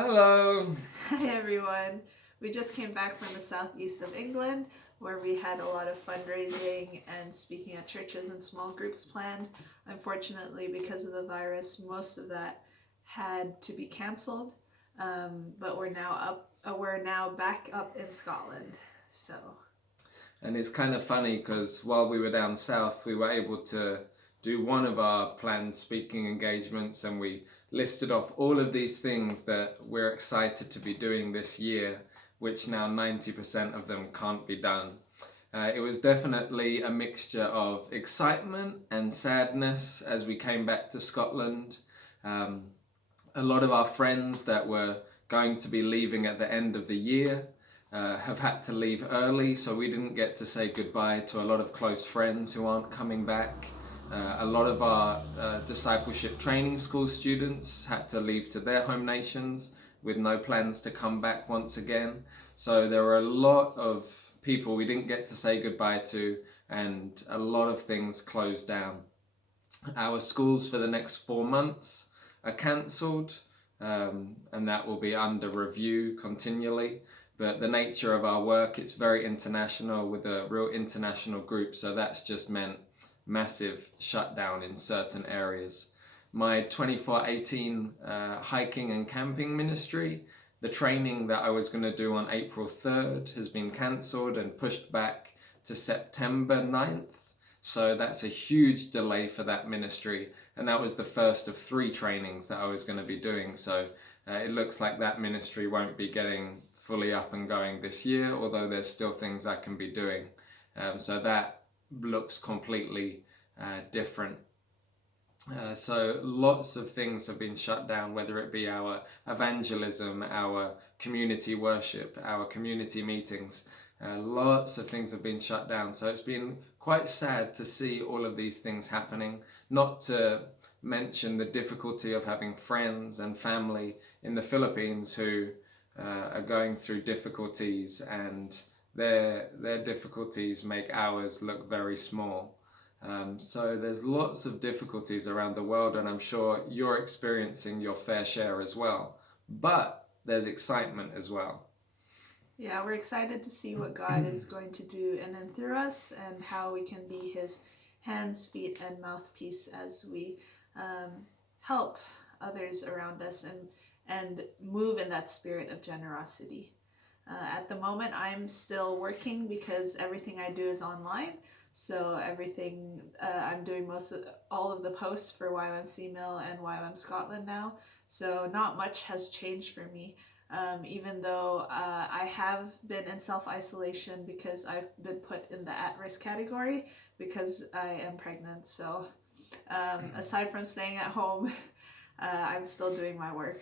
Hello. Hi everyone. We just came back from the southeast of England where we had a lot of fundraising and speaking at churches and small groups planned. Unfortunately, because of the virus, most of that had to be cancelled. But we're now back up in Scotland. So And it's kind of funny because while we were down south, we were able to do one of our planned speaking engagements, and we listed off all of these things that we're excited to be doing this year, which now 90% of them can't be done. It was definitely a mixture of excitement and sadness as we came back to Scotland. Um, a lot of our friends that were going to be leaving at the end of the year have had to leave early, so we didn't get to say goodbye to a lot of close friends who aren't coming back. A lot of our discipleship training school students had to leave to their home nations with no plans to come back once again. So there were a lot of people we didn't get to say goodbye to, and a lot of things closed down. Our schools for the next 4 months are cancelled, and that will be under review continually. But the nature of our work, it's very international with a real international group, so that's just meant massive shutdown in certain areas. My 2418 hiking and camping ministry, the training that I was going to do on April 3rd has been cancelled and pushed back to September 9th. So that's a huge delay for that ministry. And that was the first of 3 trainings that I was going to be doing. So it looks like that ministry won't be getting fully up and going this year, although there's still things I can be doing. So that looks completely different. So lots of things have been shut down, whether it be our evangelism, our community worship, our community meetings. Lots of things have been shut down. So it's been quite sad to see all of these things happening, not to mention the difficulty of having friends and family in the Philippines who are going through difficulties, and their difficulties make ours look very small. So there's lots of difficulties around the world, and I'm sure you're experiencing your fair share as well. But there's excitement as well. yeah, we're excited to see what God is going to do in and through us and how we can be his hands, feet, and mouthpiece as we help others around us and move in that spirit of generosity. At the moment, I'm still working because everything I do is online. So everything I'm doing all of the posts for YWAM Mill and YWAM Scotland now. So not much has changed for me. Even though I have been in self-isolation because I've been put in the at-risk category because I am pregnant. So aside from staying at home, I'm still doing my work.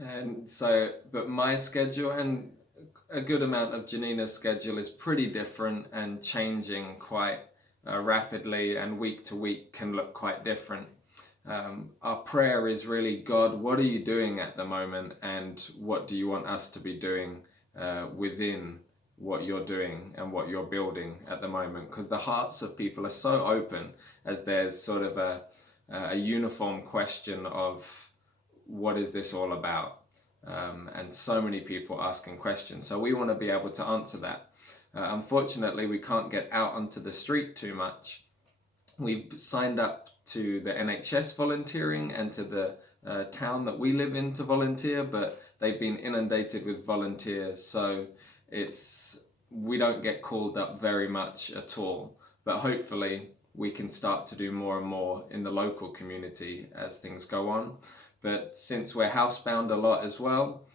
And so, but my schedule and a good amount of Janina's schedule is pretty different and changing quite rapidly, and week to week can look quite different. Our prayer is really, God, what are you doing at the moment, and what do you want us to be doing within what you're doing and what you're building at the moment? Because the hearts of people are so open, as there's sort of a uniform question of what is this all about? And so many people asking questions. So we want to be able to answer that. Unfortunately, we can't get out onto the street too much. We've signed up to the NHS volunteering and to the town that we live in to volunteer, but they've been inundated with volunteers, so we don't get called up very much at all. But hopefully we can start to do more and more in the local community as things go on. But since we're housebound a lot as well,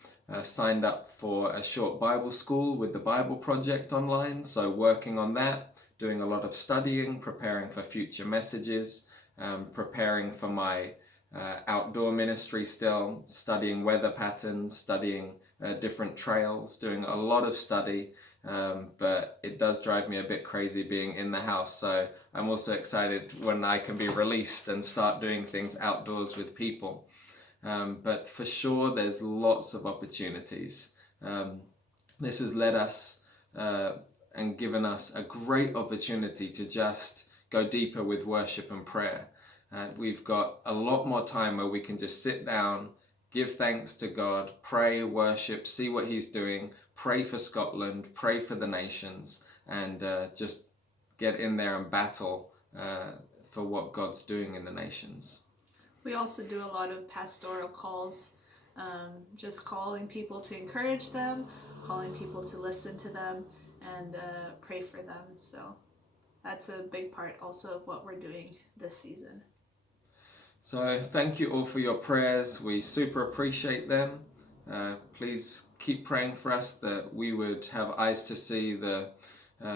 signed up for a short Bible school with the Bible Project online, so working on that, doing a lot of studying, preparing for future messages, preparing for my outdoor ministry still, studying weather patterns, studying different trails, doing a lot of study, but it does drive me a bit crazy being in the house. So I'm also excited when I can be released and start doing things outdoors with people. But for sure, there's lots of opportunities. This has led us and given us a great opportunity to just go deeper with worship and prayer. We've got a lot more time where we can just sit down, give thanks to God, pray, worship, see what he's doing, pray for Scotland, pray for the nations, and just get in there and battle for what God's doing in the nations. We also do a lot of pastoral calls, just calling people to encourage them, calling people to listen to them, and pray for them. So that's a big part also of what we're doing this season. So thank you all for your prayers. We super appreciate them. Please keep praying for us that we would have eyes to see the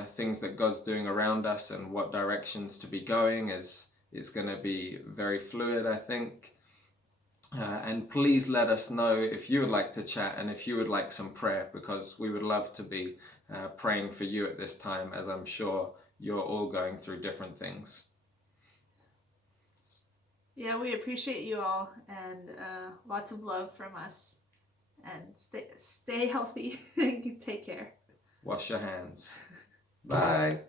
things that God's doing around us and what directions to be going, as it's going to be very fluid, I think. And please let us know if you would like to chat and if you would like some prayer, because we would love to be praying for you at this time, as I'm sure you're all going through different things. Yeah, we appreciate you all, and lots of love from us. And stay healthy and take care. Wash your hands. Bye.